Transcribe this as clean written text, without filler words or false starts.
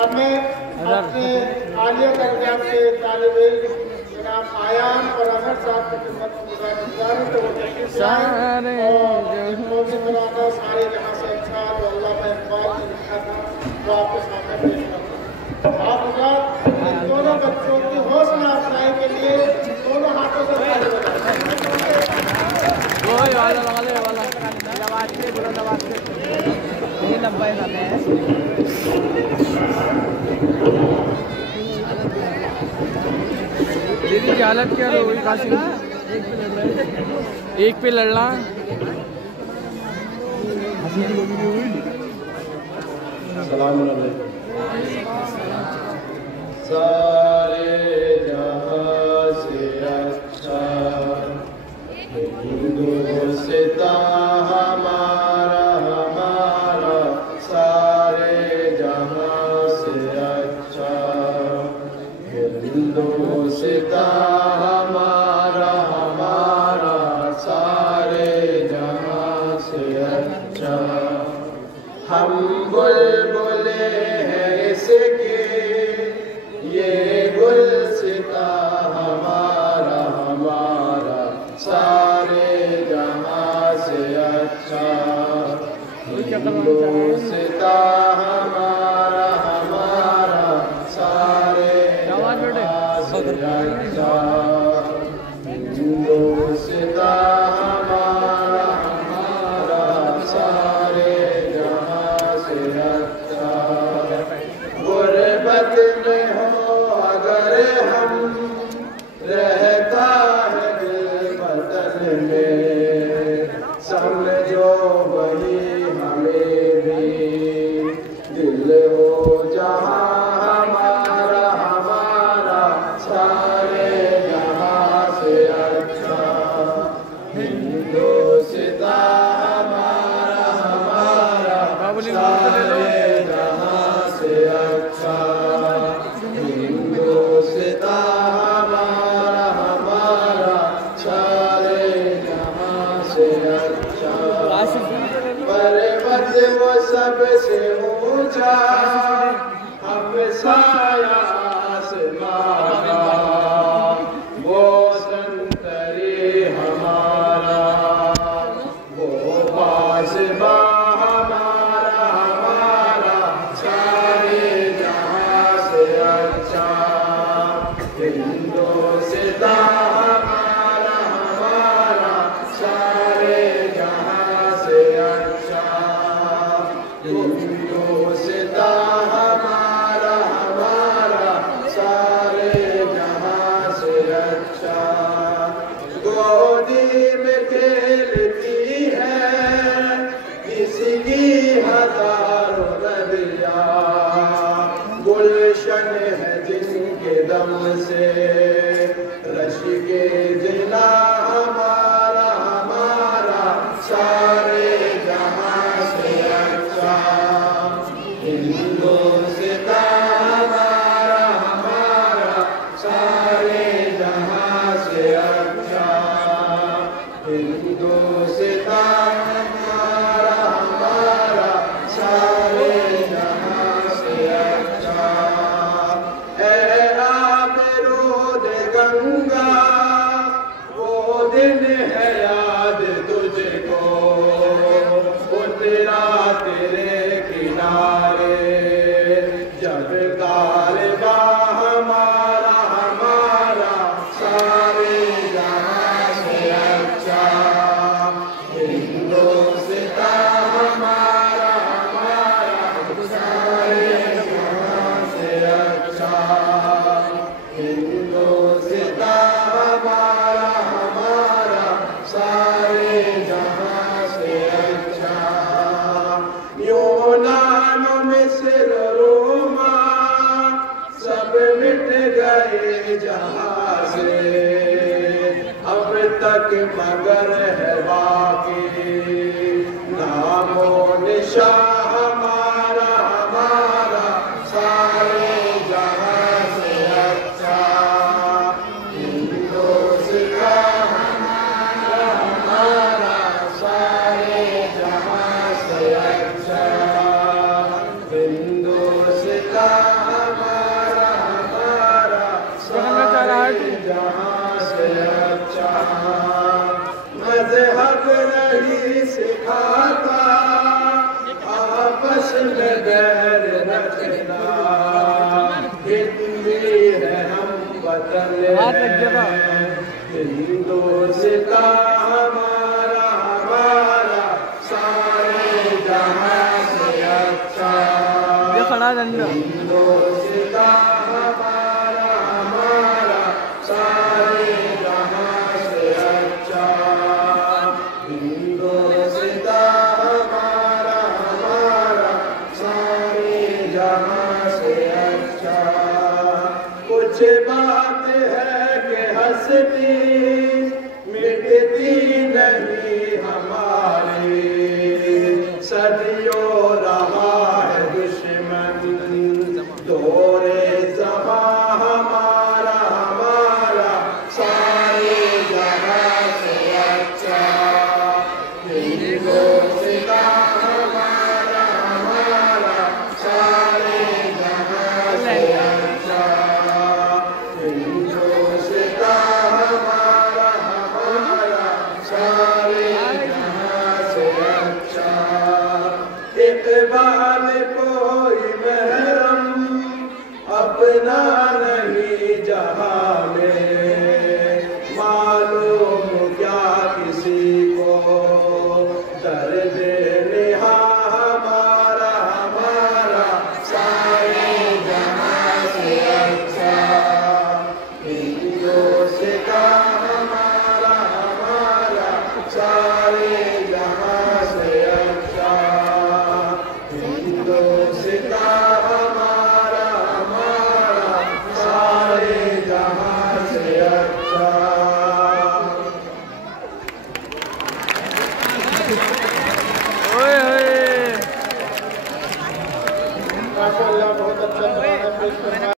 अब मैं अपने आलिया दर्जा के तालिब इल्म जनाब आयान और अजहर साहब की खिदमत में गुजारिश तो वो तशरीफ ले आए और मौजूद कराना सारे जहाँ से अच्छा जो अल्लाह में इकबाल ने लिखा था वो आपके सामने पेश करता हूँ। आप इन दोनों बच्चों की हौसला अफजाई के लिए दोनों हाथों से ताली बजाएं। दीदी की हालत क्या है? वही काशी एक पे लड़ना सारे जहां से अच्छा हिंदुस्तां हमारा हमारा सारे जहां से अच्छा हिंदुस्तां हमारा हमारा सारे जहां से अच्छा हम बुलबुले हैं इसके ये गुलसिता हमारा हमारा सारे जहां से अच्छा हिंदुस्ता हमारा हमारा सारे जहां से अच्छा हिंदुस्ता हमारा हमारा सारे जहां से अच्छा गुर्बत में हो अगर हम रहता है दिल वतन में समझो वही हमें भी दिल हो जहां हमारा हमारा सारे जहां से अच्छा हिंदुस्तां हमारा हमारा सारे जहां से अच्छा हिंदुस्तां हमारा हमारा सारे जहां से अच्छा पर्वत वो सबसे ऊंचा हम साया आसमां वो संतरी हमारा वो पासबा हमारा हमारा सारे जहां से अच्छा हिंदुस्तां हमारा हमारा सारे जहां से अच्छा हिंदुस्तां हमारा हमारा सारे जहां से अच्छा गोदी में खेलती है इसकी हजारों नदियाँ गुलशन है जिनके दम से रश के जिला हमारा हमारा सारे जहां से अच्छा हिंदुस्तां हमारा हमारा सारे जहां से अच्छा हिंदुस्तां हमारा हमारा सारे जहां से अच्छा ऐ आबरूद गंगा वो दिन है याद तुझको उतरा तेरे किनारे जब कारवा हमारा हमारा सारे जहां से अच्छा हिंदुस्तां हमारा हमारा सारे जहां से अच्छा हिंदुस्तां हमारा हमारा सारे जहां से अच्छा यूनान मिस्र रोमा सब मिट गए जहां से अब तक मगर है बाकी नामो निशान हमारा हमारा सारे जहां से अच्छा हिंदुस्तां हमारा हमारा सारे जहां से अच्छा हिंदुस्तां खाता, आपस में बैर रखना, हिंदी है हम वतन है, हिंदुस्तान हमारा हमारा सारे जहां से अच्छा, ये खड़ा डंडा हिंदुस्तान हमारा हमारा सारे जहां से अच्छा, हिंदुस्तान हमारा हमारा सारे जहां से अच्छा। कुछ बात है कि हंसती मिटती नहीं हमारी, सदियों रहा है दुश्मन दौरे ज़मां हमारा हमारा सारे जहां से अच्छा, हिंदुस्तान हमारा हमारा सारे जहां से अच्छा, हिंदुस्तान हमारा हमारा सारे जहां से अच्छा। इक़बाल कोई महरम अपना नहीं जहां में, मालूम क्या किसी को दर्द नेहा हमारा हमारा सारे जहां से अच्छा, हिंदुस्तान हमारा हमारा सारे जहां से अच्छा, हिंदुस्तान हमारा हमारा सारे जहां से अच्छा। ओए ओए माशाअल्लाह बहुत अच्छा गाना पेश करना।